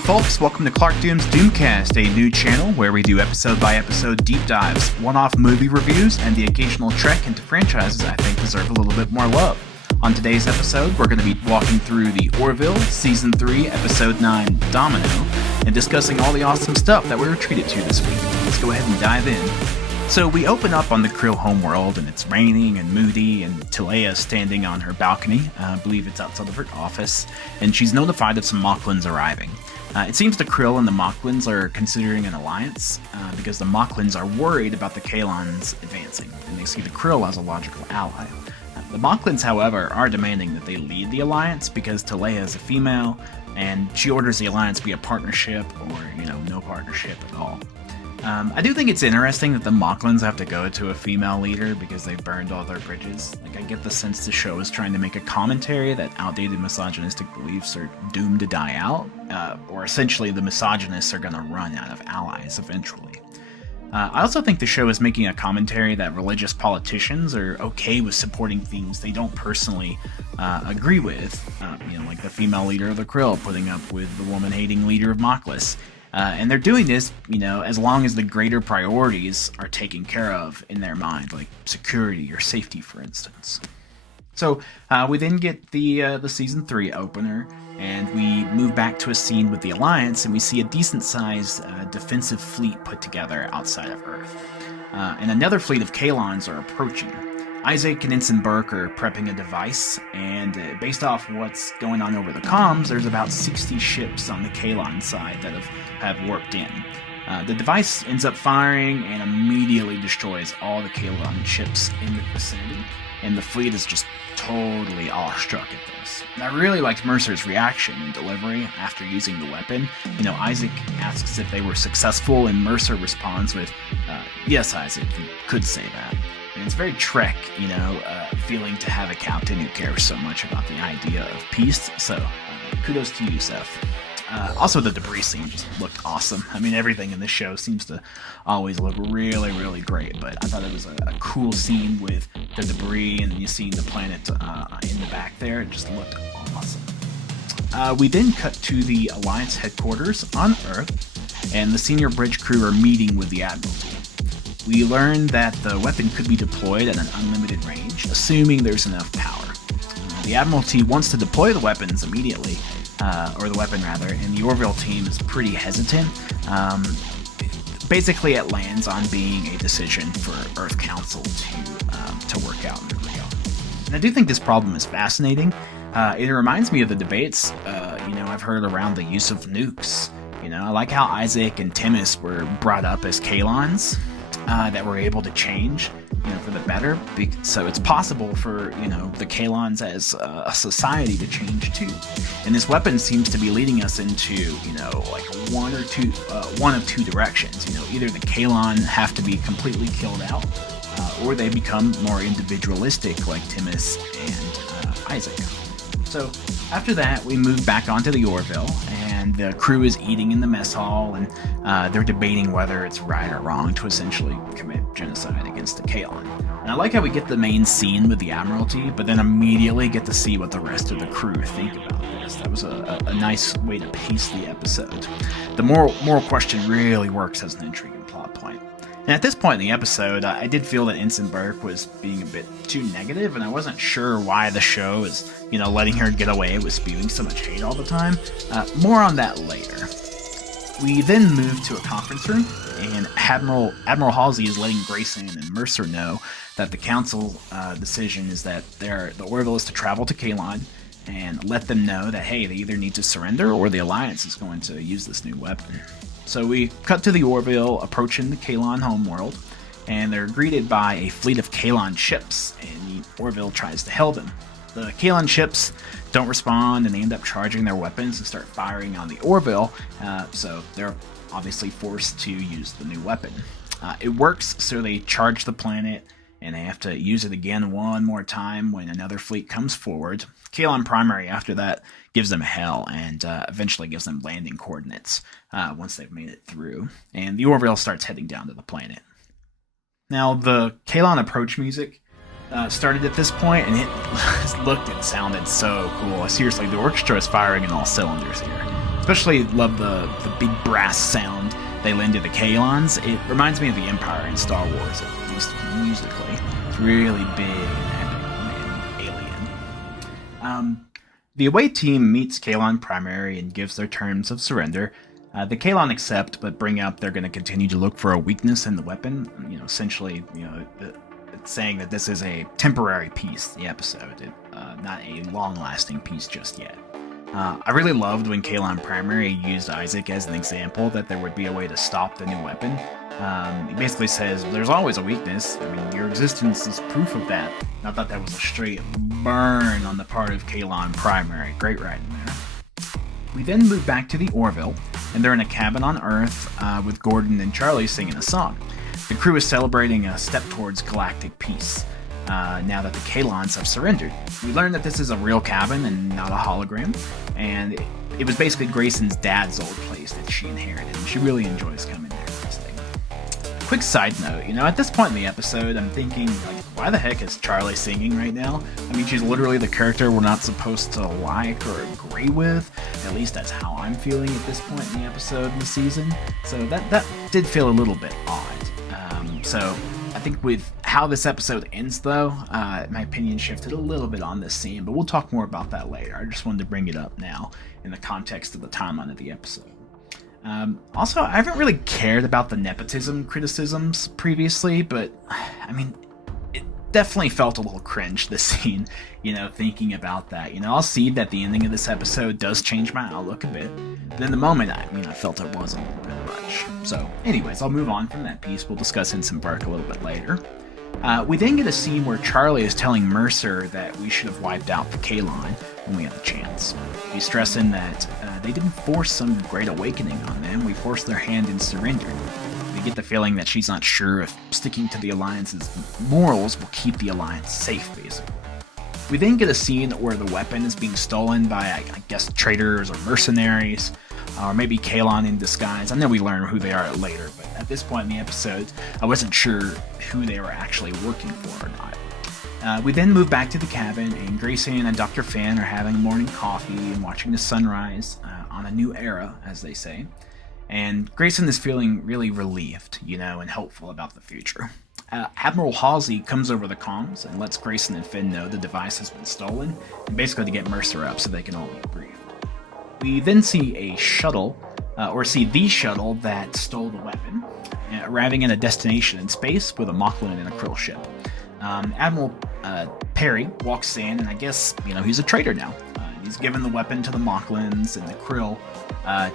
folks, welcome to Clark Doom's Doomcast, a new channel where we do episode-by-episode deep dives, one-off movie reviews, and the occasional trek into franchises I think deserve a little bit more love. On today's episode, we're going to be walking through the Orville, Season 3, Episode 9, Domino, and discussing all the awesome stuff that we were treated to this week. Let's go ahead and dive in. So we open up on the Krill homeworld, and it's raining and moody, and Talea's standing on her balcony, I believe it's outside of her office, and she's notified of some Mocklins arriving. It seems the Krill and the Mocklins are considering an alliance, because the Mocklins are worried about the Kalons advancing, and they see the Krill as a logical ally. The Mocklins, however, are demanding that they lead the alliance because Talea is a female, and she orders the alliance be a partnership or, no partnership at all. I do think it's interesting that the Mocklins have to go to a female leader because they've burned all their bridges. I get the sense the show is trying to make a commentary that outdated misogynistic beliefs are doomed to die out, or essentially the misogynists are going to run out of allies eventually. I also think the show is making a commentary that religious politicians are okay with supporting things they don't personally agree with, like the female leader of the Krill putting up with the woman-hating leader of Mocklus. And they're doing this, as long as the greater priorities are taken care of in their mind, like security or safety, for instance. So we then get the Season 3 opener, and we move back to a scene with the Alliance, and we see a decent-sized defensive fleet put together outside of Earth. And another fleet of Kalons are approaching. Isaac and Ensign Burke are prepping a device, and based off what's going on over the comms, there's about 60 ships on the Kalon side that have warped in. The device ends up firing and immediately destroys all the Kalon ships in the vicinity, and the fleet is just totally awestruck at this. And I really liked Mercer's reaction and delivery after using the weapon. Isaac asks if they were successful, and Mercer responds with, yes, Isaac, you could say that. And it's very Trek, feeling to have a captain who cares so much about the idea of peace. So, kudos to you, Seth. Also, the debris scene just looked awesome. Everything in this show seems to always look really, really great. But I thought it was a cool scene with the debris and you seeing the planet in the back there. It just looked awesome. We then cut to the Alliance headquarters on Earth, and the senior bridge crew are meeting with the Admiralty. We learn that the weapon could be deployed at an unlimited range, assuming there's enough power. The Admiralty wants to deploy the weapons immediately, or the weapon rather, and the Orville team is pretty hesitant. Basically, it lands on being a decision for Earth Council to work out in Rio. And I do think this problem is fascinating. It reminds me of the debates, I've heard around the use of nukes. I like how Isaac and Timus were brought up as Kalons. That were able to change, for the better. So it's possible for, the Kalons as a society to change too. And this weapon seems to be leading us into, one of two directions. Either the Kalon have to be completely killed out, or they become more individualistic like Timus and Isaac. So after that, we move back onto the Orville, and the crew is eating in the mess hall, and they're debating whether it's right or wrong to essentially commit genocide against the Kalon. And I like how we get the main scene with the Admiralty, but then immediately get to see what the rest of the crew think about this. That was a nice way to pace the episode. The moral question really works as an intriguing plot point. And at this point in the episode, I did feel that Ensign Burke was being a bit too negative, and I wasn't sure why the show is, letting her get away with spewing so much hate all the time. More on that later. We then move to a conference room, and Admiral Halsey is letting Grayson and Mercer know that the council decision is that the Orville is to travel to Kalon and let them know that, hey, they either need to surrender or the Alliance is going to use this new weapon. So we cut to the Orville approaching the Kalon homeworld, and they're greeted by a fleet of Kalon ships, and the Orville tries to hail them. The Kalon ships don't respond, and they end up charging their weapons and start firing on the Orville, so they're obviously forced to use the new weapon. It works, so they charge the planet, and they have to use it again one more time when another fleet comes forward. Kalon Primary, after that, gives them hell and eventually gives them landing coordinates once they've made it through. And the Orville starts heading down to the planet. Now, the Kalon approach music started at this point, and it looked and sounded so cool. Seriously, the orchestra is firing in all cylinders here. Especially love the big brass sound they lend to the Kalons. It reminds me of the Empire in Star Wars, at least musically. It's really big and alien. The away team meets Kalon Primary and gives their terms of surrender. The Kalon accept, but bring up they're going to continue to look for a weakness in the weapon. Essentially, it's saying that this is a temporary piece, the episode, not a long-lasting piece just yet. I really loved when Kalon Primary used Isaac as an example that there would be a way to stop the new weapon. He basically says, there's always a weakness. I mean, your existence is proof of that. And I thought that was a straight burn on the part of Kalon Primary. Great writing there. We then move back to the Orville, and they're in a cabin on Earth with Gordon and Charlie singing a song. The crew is celebrating a step towards galactic peace now that the Kalons have surrendered. We learn that this is a real cabin and not a hologram, and it was basically Grayson's dad's old place that she inherited, and she really enjoys coming there for this thing. Quick side note, at this point in the episode, I'm thinking, why the heck is Charlie singing right now? I mean, she's literally the character we're not supposed to like or agree with. At least that's how I'm feeling at this point in the episode and the season. So that did feel a little bit odd. So I think with how this episode ends, though, my opinion shifted a little bit on this scene, but we'll talk more about that later. I just wanted to bring it up now in the context of the timeline of the episode. Also, I haven't really cared about the nepotism criticisms previously, but I mean, it definitely felt a little cringe, this scene, thinking about that. I'll see that the ending of this episode does change my outlook a bit, but in the moment, I felt it was a little bit much. So, anyways, I'll move on from that piece. We'll discuss Hinsenberg a little bit later. We then get a scene where Charlie is telling Mercer that we should have wiped out the Kalon when we had the chance. He's stressing that they didn't force some great awakening on them, we forced their hand in surrendering. We get the feeling that she's not sure if sticking to the Alliance's morals will keep the Alliance safe, basically. We then get a scene where the weapon is being stolen by, I guess, traitors or mercenaries, or maybe Kalon in disguise. I know we learn who they are later, but at this point in the episode, I wasn't sure who they were actually working for or not. We then move back to the cabin, and Grayson and Dr. Finn are having morning coffee and watching the sunrise on a new era, as they say. And Grayson is feeling really relieved, and hopeful about the future. Admiral Halsey comes over the comms and lets Grayson and Finn know the device has been stolen, and basically to get Mercer up so they can all breathe. We then see a shuttle, see the shuttle that stole the weapon, arriving at a destination in space with a Moclan and a Krill ship. Admiral Perry walks in, and I guess, he's a traitor now. He's given the weapon to the Moclans and the Krill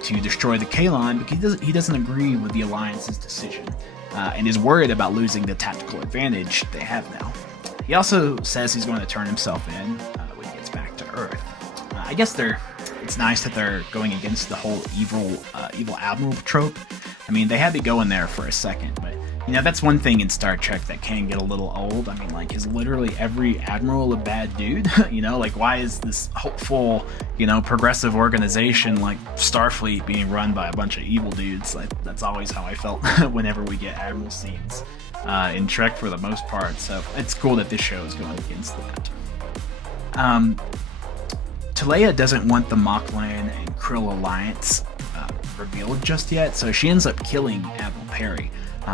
to destroy the Kalon, but he doesn't agree with the Alliance's decision, and is worried about losing the tactical advantage they have now. He also says he's going to turn himself in when he gets back to Earth. I guess it's nice that they're going against the whole evil admiral trope. I mean, they had to go in there for a second, but that's one thing in Star Trek that can get a little old. I mean, is literally every admiral a bad dude? Why is this hopeful, progressive organization like Starfleet being run by a bunch of evil dudes? That's always how I felt whenever we get admiral scenes in Trek for the most part. So it's cool that this show is going against that. Talea doesn't want the Moclan and Krill alliance revealed just yet, so she ends up killing Admiral Perry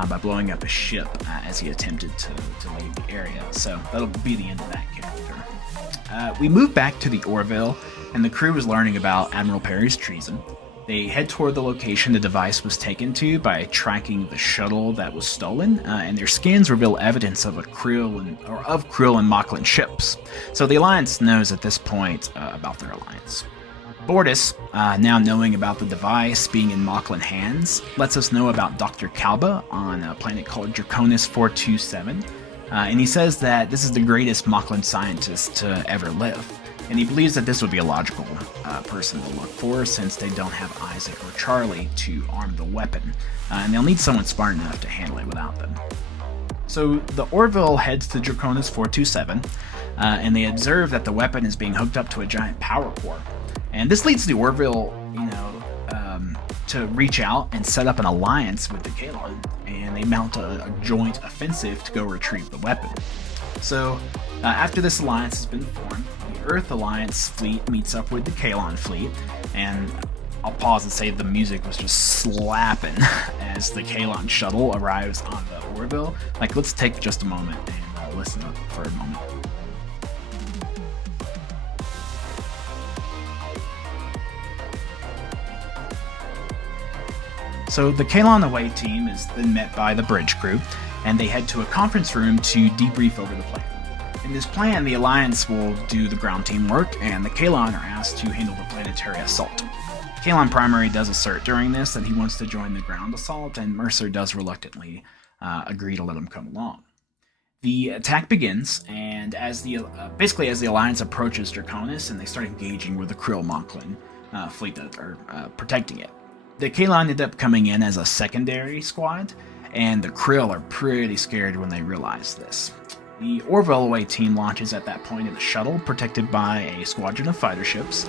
by blowing up a ship as he attempted to leave the area. So that'll be the end of that character. We move back to the Orville, and the crew is learning about Admiral Perry's treason. They head toward the location the device was taken to by tracking the shuttle that was stolen, and their scans reveal evidence of Krill and Moclan ships. So the Alliance knows at this point about their alliance. Bortus, now knowing about the device being in Moclan hands, lets us know about Dr. Kalba on a planet called Draconis 427, and he says that this is the greatest Moclan scientist to ever live. And he believes that this would be a logical person to look for, since they don't have Isaac or Charlie to arm the weapon, and they'll need someone smart enough to handle it without them. So the Orville heads to Draconis 427, and they observe that the weapon is being hooked up to a giant power core. And this leads the Orville, to reach out and set up an alliance with the Kalon, and they mount a joint offensive to go retrieve the weapon. So after this alliance has been formed, the Earth Alliance fleet meets up with the Kalon fleet, and I'll pause and say the music was just slapping as the Kalon shuttle arrives on the Orville. Like, let's take just a moment and listen up for a moment. So the Kalon away team is then met by the bridge crew, and they head to a conference room to debrief over the plan. In this plan, the Alliance will do the ground team work, and the Kalon are asked to handle the planetary assault. Kalon Primary does assert during this that he wants to join the ground assault, and Mercer does reluctantly agree to let him come along. The attack begins, and as the Alliance approaches Draconis, and they start engaging with the Krill-Moclan fleet that are protecting it. The Kalon end up coming in as a secondary squad, and the Krill are pretty scared when they realize this. The Orville away team launches at that point in a shuttle protected by a squadron of fighter ships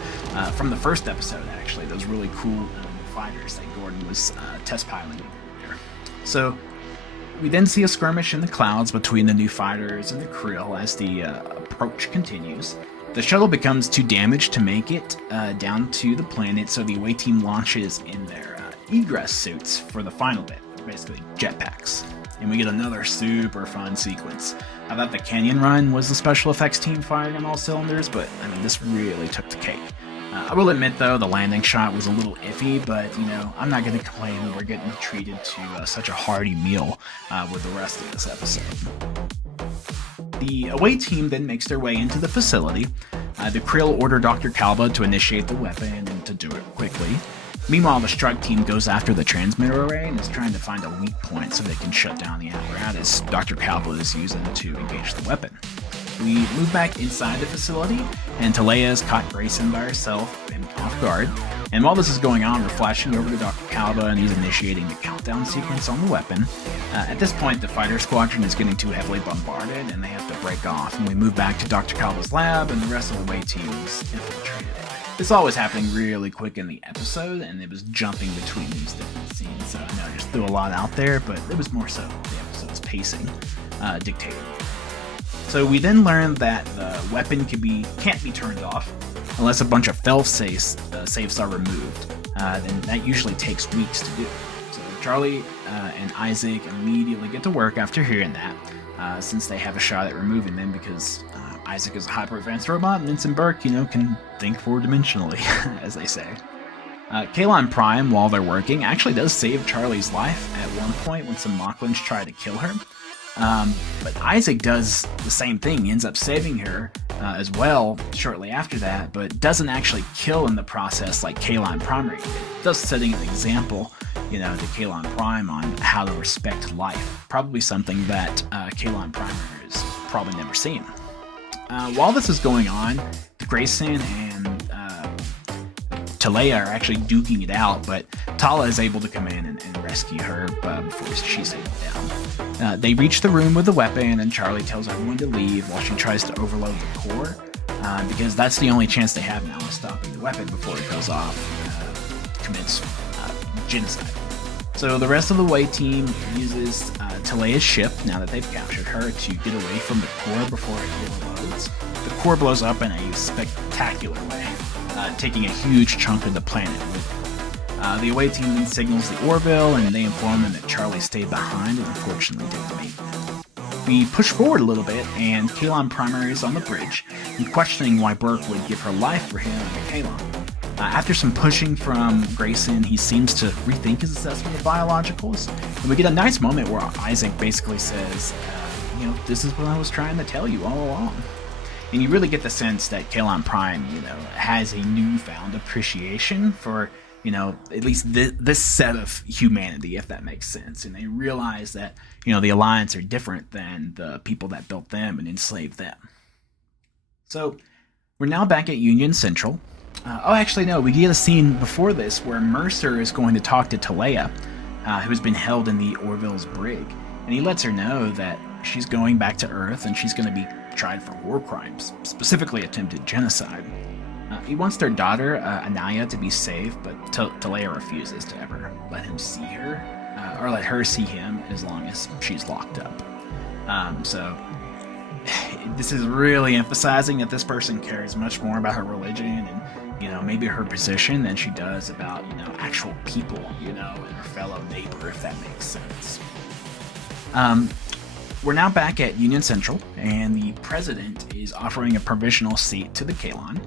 from the first episode, actually. Those really cool fighters that Gordon was test piloting here. So we then see a skirmish in the clouds between the new fighters and the Krill as the approach continues. The shuttle becomes too damaged to make it down to the planet, so the away team launches in their egress suits for the final bit, basically jetpacks. And we get another super fun sequence. I thought the Canyon Run was the special effects team firing on all cylinders, but I mean, this really took the cake. I will admit, though, the landing shot was a little iffy, but, I'm not going to complain when we're getting treated to such a hearty meal with the rest of this episode. The away team then makes their way into the facility. The Krill order Dr. Kalba to initiate the weapon and to do it quickly. Meanwhile, the strike team goes after the transmitter array and is trying to find a weak point so they can shut down the apparatus Dr. Kalba is using to engage the weapon. We move back inside the facility, and Talea has caught Grayson by herself and off guard. And while this is going on, we're flashing over to Dr. Kalba, and he's initiating the countdown sequence on the weapon. At this point, the fighter squadron is getting too heavily bombarded, and they have to break off. And we move back to Dr. Kalba's lab, and the rest of the away team is infiltrated it. This all was happening really quick in the episode, and it was jumping between these different scenes. So I know I just threw a lot out there, but it was more so the episode's pacing dictated. So we then learned that the weapon can't be turned off unless a bunch of fail-safes are removed. Then that usually takes weeks to do. So Charlie and Isaac immediately get to work after hearing that, since they have a shot at removing them because Isaac is a hyper-advanced robot, and Vincent Burke, can think four-dimensionally, as they say. Kalon Prime, while they're working, actually does save Charlie's life at one point when some Moclans try to kill her. But Isaac does the same thing. He ends up saving her as well shortly after that, but doesn't actually kill in the process like Kalon Primary did. Thus setting an example, to Kalon Prime on how to respect life. Probably something that Kalon Primary has probably never seen. While this is going on, Grayson and Talea are actually duking it out, but Tala is able to come in and rescue her before she's taken down. They reach the room with the weapon, and Charlie tells everyone to leave while she tries to overload the core, because that's the only chance they have now of stopping the weapon before it goes off, commits genocide. So the rest of the away team uses Talea's ship, now that they've captured her, to get away from the core before it overloads. The core blows up in a spectacular way, taking a huge chunk of the planet with it. The away team then signals the Orville, and they inform them that Charlie stayed behind and unfortunately didn't make it. We push forward a little bit, and Kalon Primary is on the bridge, and questioning why Burke would give her life for him and Kalon. After some pushing from Grayson, he seems to rethink his assessment of biologicals, and we get a nice moment where Isaac basically says, this is what I was trying to tell you all along. And you really get the sense that Kalon Prime, has a newfound appreciation for, at least this set of humanity, if that makes sense. And they realize that, the Alliance are different than the people that built them and enslaved them. So we're now back at Union Central. We get a scene before this where Mercer is going to talk to Talea, who's been held in the Orville's brig, and he lets her know that she's going back to Earth and she's going to be tried for war crimes, specifically attempted genocide. He wants their daughter, Anaya, to be safe, but Talea refuses to ever let him see her, or let her see him as long as she's locked up. So this is really emphasizing that this person cares much more about her religion and maybe her position than she does about, actual people, and her fellow neighbor, if that makes sense. We're now back at Union Central, and the president is offering a provisional seat to the Kalon.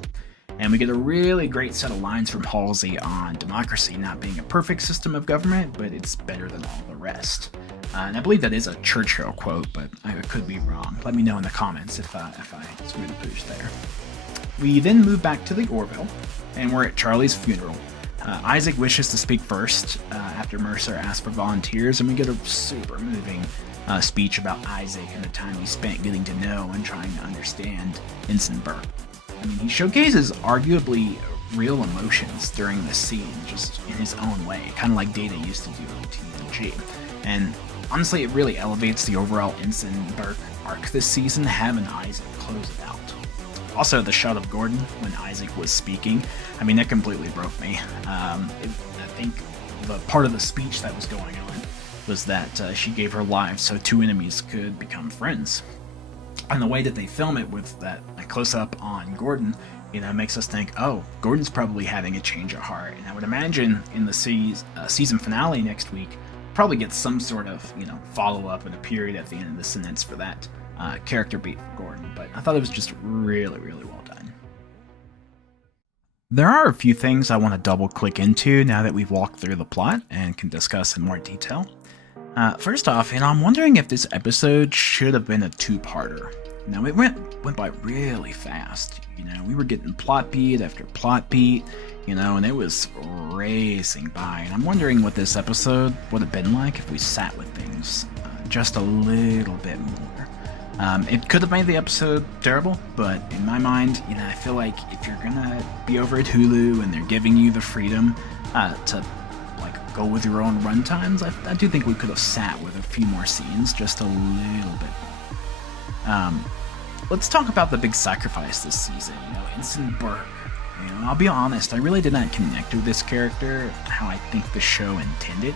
And we get a really great set of lines from Halsey on democracy not being a perfect system of government, but it's better than all the rest. And I believe that is a Churchill quote, but I could be wrong. Let me know in the comments if I screwed the pooch there. We then move back to the Orville, and we're at Charlie's funeral. Isaac wishes to speak first after Mercer asks for volunteers, and we get a super moving speech about Isaac and the time he spent getting to know and trying to understand Ensign Burke. I mean, he showcases arguably real emotions during this scene, just in his own way, kind of like Data used to do on TNG. And honestly, it really elevates the overall Ensign Burke arc this season, having Isaac close it out. Also, the shot of Gordon when Isaac was speaking, I mean, that completely broke me. I think the part of the speech that was going on was that she gave her life so two enemies could become friends. And the way that they film it with that close-up on Gordon, makes us think, oh, Gordon's probably having a change of heart. And I would imagine in the season finale next week, probably get some sort of, follow-up and a period at the end of the sentence for that character beat for Gordon. But I thought it was just really, really well done. There are a few things I want to double-click into now that we've walked through the plot and can discuss in more detail. First off, I'm wondering if this episode should have been a two-parter. Now, it went by really fast. We were getting plot beat after plot beat, and it was racing by. And I'm wondering what this episode would have been like if we sat with things just a little bit more. It could have made the episode terrible, but in my mind, I feel like if you're gonna be over at Hulu and they're giving you the freedom to go with your own runtimes, I do think we could have sat with a few more scenes, just a little bit more. Let's talk about the big sacrifice this season, Ensign Burke. I'll be honest, I really did not connect with this character how I think the show intended.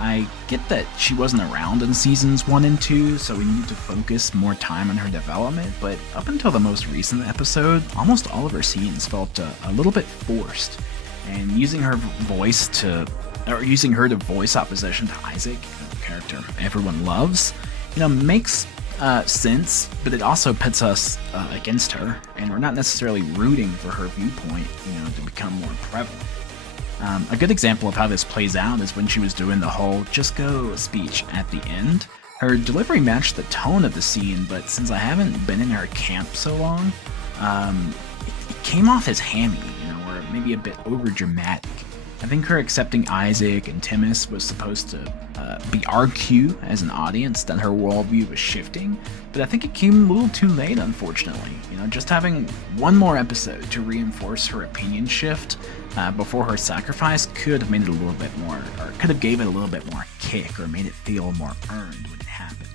I get that she wasn't around in seasons 1 and 2, so we needed to focus more time on her development, but up until the most recent episode, almost all of her scenes felt a little bit forced, and using her to voice opposition to Isaac, a character everyone loves, makes sense, but it also pits us against her, and we're not necessarily rooting for her viewpoint, to become more prevalent. A good example of how this plays out is when she was doing the whole "just go" speech at the end. Her delivery matched the tone of the scene, but since I haven't been in her camp so long, it came off as hammy, or maybe a bit over dramatic. I think her accepting Isaac and Timus was supposed to be our cue as an audience that her worldview was shifting, but I think it came a little too late, unfortunately. Just having one more episode to reinforce her opinion shift before her sacrifice could have made it a little bit more, or could have gave it a little bit more kick, or made it feel more earned when it happened.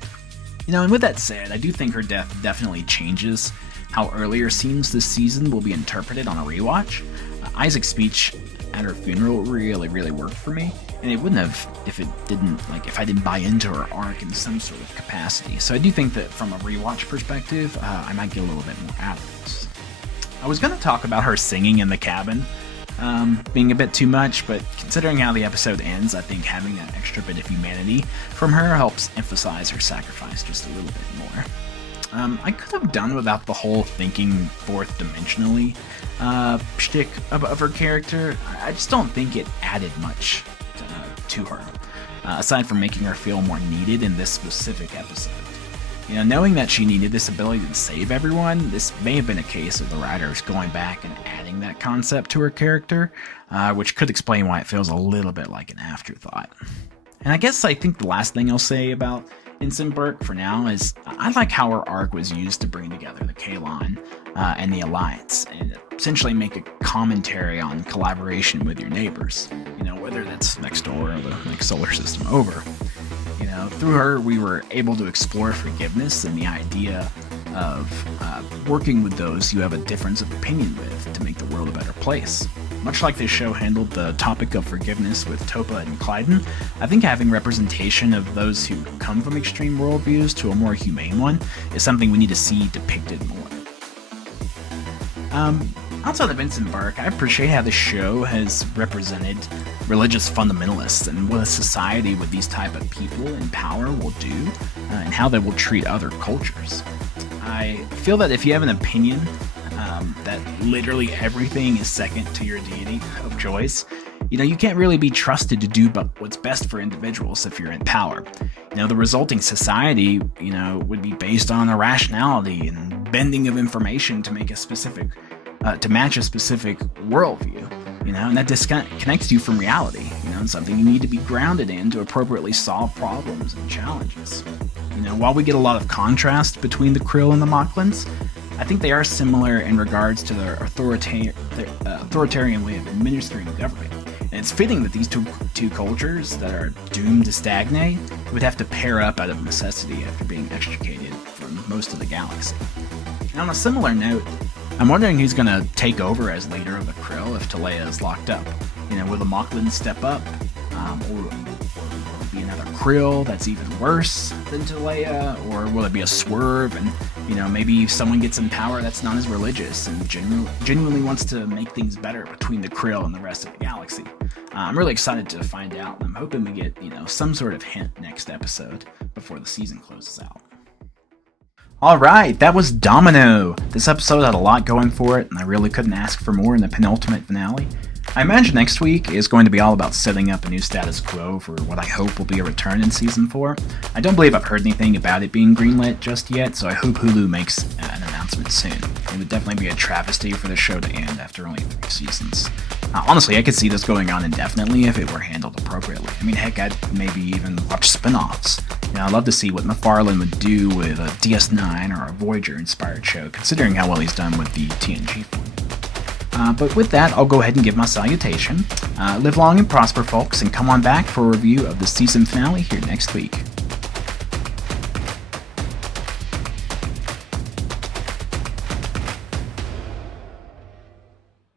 And with that said, I do think her death definitely changes how earlier scenes this season will be interpreted on a rewatch. Isaac's speech at her funeral really, really worked for me, and it wouldn't have if I didn't buy into her arc in some sort of capacity. So I do think that from a rewatch perspective, I might get a little bit more out of this. I was going to talk about her singing in the cabin being a bit too much, but considering how the episode ends, I think having that extra bit of humanity from her helps emphasize her sacrifice just a little bit more. I could have done without the whole thinking fourth dimensionally shtick of her character. I just don't think it added much to her, aside from making her feel more needed in this specific episode. Knowing that she needed this ability to save everyone, this may have been a case of the writers going back and adding that concept to her character, which could explain why it feels a little bit like an afterthought. And I think the last thing I'll say about Ensign Burke for now is I like how her arc was used to bring together the Kalon and the Alliance, and essentially make a commentary on collaboration with your neighbors, whether that's next door or the next solar system over. Through her, we were able to explore forgiveness and the idea of working with those you have a difference of opinion with to make the world a better place. Much like this show handled the topic of forgiveness with Topa and Clyden, I think having representation of those who come from extreme worldviews to a more humane one is something we need to see depicted more. Outside of Vincent Burke, I appreciate how the show has represented religious fundamentalists and what a society with these type of people in power will do, and how they will treat other cultures. I feel that if you have an opinion that literally everything is second to your deity of choice, you can't really be trusted to do but what's best for individuals if you're in power. The resulting society, would be based on irrationality and bending of information to make a specific, to match a specific worldview, and that disconnects you from reality, and something you need to be grounded in to appropriately solve problems and challenges. While we get a lot of contrast between the Krill and the Moclans, I think they are similar in regards to their authoritarian way of administering government. And it's fitting that these two cultures that are doomed to stagnate would have to pair up out of necessity after being extricated from most of the galaxy. And on a similar note, I'm wondering who's going to take over as leader of the Krill if Talea is locked up. Will the Moclans step up? Or will it be another Krill that's even worse than Talea? Or will it be a swerve and, maybe someone gets in power that's not as religious and genuinely wants to make things better between the Krill and the rest of the galaxy? I'm really excited to find out, and I'm hoping we get, some sort of hint next episode before the season closes out. Alright, that was Domino! This episode had a lot going for it, and I really couldn't ask for more in the penultimate finale. I imagine next week is going to be all about setting up a new status quo for what I hope will be a return in Season 4. I don't believe I've heard anything about it being greenlit just yet, so I hope Hulu makes an announcement soon. It would definitely be a travesty for the show to end after only 3 seasons. Honestly, I could see this going on indefinitely if it were handled appropriately. Heck, I'd maybe even watch spin-offs. I'd love to see what McFarlane would do with a DS9 or a Voyager-inspired show, considering how well he's done with the TNG format. But with that, I'll go ahead and give my salutation. Live long and prosper, folks, and come on back for a review of the season finale here next week.